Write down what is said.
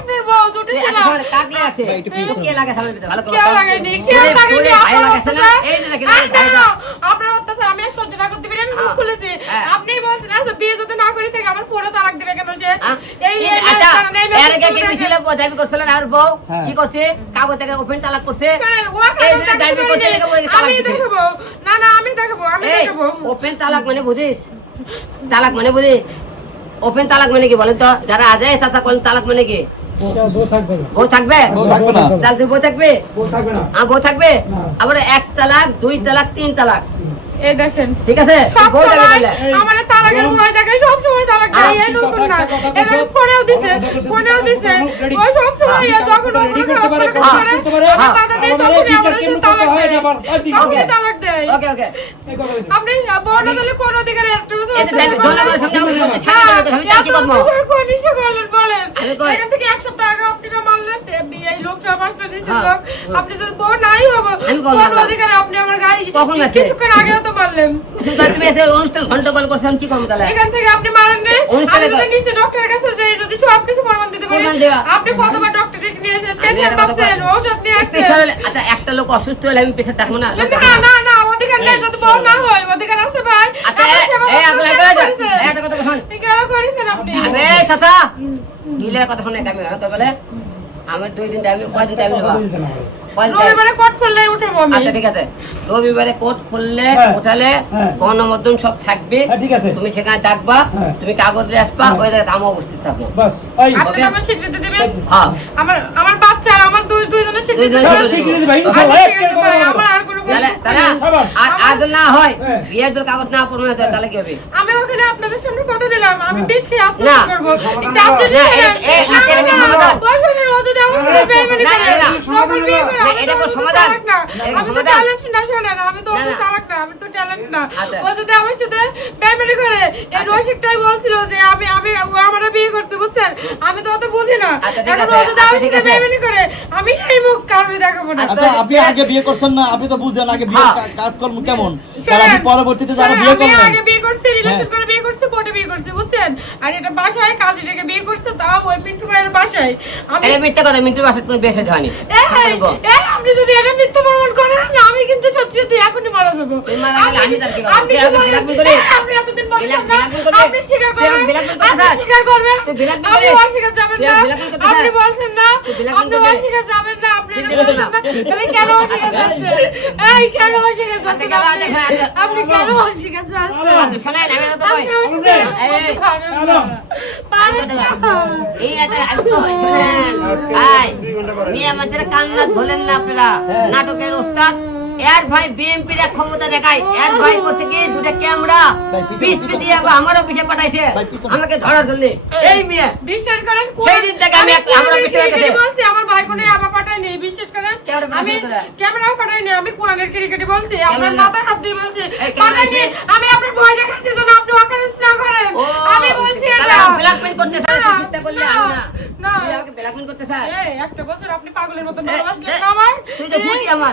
আপনার বউ জুটেছিলাম কাকলে আছে তো কে লাগে সামনে ভালো করে কে লাগেনি ভাই লাগাছে না এই যে দেখেন আপনার অত্যাচার আমি আর সহ্য না করতে পারি আমি মুখ খুলেছি আপনিই বলছেন আচ্ছা বিয়ে যদি না করি থেকে আমার পরে তালাক দিবে কেন সে এই আচ্ছা এর আগে কি মিছিলে দাবি করছিলেন আর বউ কি করছে কাগজ থেকে ওপেন তালাক করছে এই যে দাবি করতে লাগে বলে তালাক আমি দিছে দেখাবো না না আমি দেখাবো ওপেন তালাক মানে বুঝিস তালাক মানে বুঝিস ওপেন তালাক মানে কি বলেন তো যারা আজ চাচা কোন তালাক মানে কি বউ থাকবে তাহলে তুই বউ থাকবে বউ থাকবে আবার 1 তালাক 2 তালাক 3 তালাক এই দেখেন ঠিক আছে বউ যাবে বলে আমারে তালাকের ভয় দেখে সব সময় তালাক দেয় এই নতুন না এখানে ফোনেও দিছে ওই সব সময় যখন ওর খারাপ করে আমি দাদা দেই তখনই আমারে তালাক দেয় ওকে ওকে আপনি বড় দলে কোন অধিকারে একটু আমি কি করব কোন ইস্যু করলেন বলেন এখান থেকে এক সপ্তাহ আগে আপনি না মানলেন এই লোকটা বাসটা দিয়েছিল লোক আপনি যদি বড় নাই হবো কোন অধিকারে আপনি আমার গায়ে কিছুক্ষণ আগেও তো মারলেন তুমি এসে অনুষ্ঠান ঘন্টা কল করছেন কি করব তাহলে এখান থেকে আপনি মারেন না আমি যদি নিচে ডক্টরের কাছে যাই যদি সব কিছু প্রমাণ দিতে পারি আপনি কতবার ডক্টরে নিয়েছেন পেশেন্ট পাচ্ছেন ওষুধ নিয়ে আসছেন আচ্ছা একটা লোক অসুস্থ হলে আমি পেশেন্ট থাকবো না না না অধিকার নেই যদি বড় না হয় অধিকার আছে ভাই এই একটা কথা শুন কেন করেছেন আপনি আরে চাচা দিলে কথা শুনে আমি কথা বলে আমার 2 দিন টাইম কয়দিন টাইম নেবা রবিবারে কোর্ট খুললে উঠাবো আমি আচ্ছা ঠিক আছে রবিবারে কোর্ট খুললে উঠালে গণমাধ্যম সব থাকবে ঠিক আছে তুমি সেখানে ডাকবা তুমি কাগজ নিয়ে আসবা ওই জায়গায় আমি উপস্থিত থাকবো বাস আপনি আমার স্বীকৃতি দিবেন হ্যাঁ আমার বাচ্চা আর আমার দুইজনের স্বীকৃতি ভাই ইনশাআল্লাহ আমার আর কোনো আর আজ না হয় বিয়ের দল কাগজ না পড়বে তাহলে কি হবে আমি ওখানে আপনাদের সামনে কথা দিলাম আমি বেশ খেয়ে আত্মহত্যা করব তার জন্য এই আজকে কি সমাধান বয়ফ্রেন্ডের মধ্যে দেওয়া শুনে বেইমানি করে এটা কোন সমাধান আমি তো ট্যালেন্ট না শোনেন আমি তো অত চালাক না আমি তো ট্যালেন্ট না ও যদি আমার সাথে বেইমানি করে এই রসিকটাই বলছিল যে আমি ও আমারে বিয়ে করছে বুঝছেন আমি তো অত বুঝি না এখন ও যদি আমার সাথে বেইমানি করে আমি এই মুখ কারোর দেখাবো না আচ্ছা আপনি আগে বিয়ে করছেন না আপনি তো বুঝেন আগে বিয়ে কাজকর্ম কেমন তাহলে আপনি পরবর্তীতে যারা বিয়ে করবেন আমি আগে বিয়ে করছি রিলেশন করে বিয়ে করছি কোর্টে বিয়ে করছি বুঝছেন আর এটা বাসায় কাজী থেকে বিয়ে করছে তাও ওই মিন্টু ভাইয়ের বাসায় আমি এই মিথ্যা কথা মিন্টু বাসায় তুমি বেশি জানি এই আপনি যদি এটা মিথ্যা প্রমাণ করেন না আমি কিন্তু সত্যি সত্যি এখনই মারা যাব আপনি এতদিন বলছেন না আপনি স্বীকার করবেন আপনি স্বীকার করবেন আপনি অস্বীকার যাবেন না আপনি বলছেন না আপনি অস্বীকার যাবেন না আপনি বলছেন না তাহলে কেন অস্বীকার যাচ্ছেন এই কেন অস্বীকার যাচ্ছেন আপনি কেন অস্বীকার যাচ্ছেন শোনেন আমি তো কই এই এটা আমি তো শোনেন ভাই মিয়া আমাদের কান্নাত ভোলেন না আপনারা নাটকের ওস্তাদ এর ভাই বিএমপির এক ক্ষমতা দেখায় এর ভাই করছে কি দুটো ক্যামেরা পিছ দিয়ে আমারও পিছে পাঠাইছে আমাকে ধরার জন্য এই মিয়া বিশ্বাস করেন সেই দিন থেকে আমি আমরা পিছে গেছে বলছি আমার ভাই কোনে আবার পাঠাই নেই বিশ্বাস করেন আমি ক্যামেরাও পাঠাই নেই আমি কোরআনের ক্রিকেটে বলছি আপনার মাথায় হাত দিয়ে বলছি পাঠাই নেই আমি আপনার ভয় দেখাচ্ছি যেন আপনি অকারেন্স না করেন আমি বলছি এটা ব্ল্যাকমেল করতে স্যার চিন্তা করলে আমি না না আমাকে ব্ল্যাকমেল করতে স্যার এই একটা বছর আপনি পাগলের মতো ভালোবাসলেন আমার তুই তো ভুলি আমার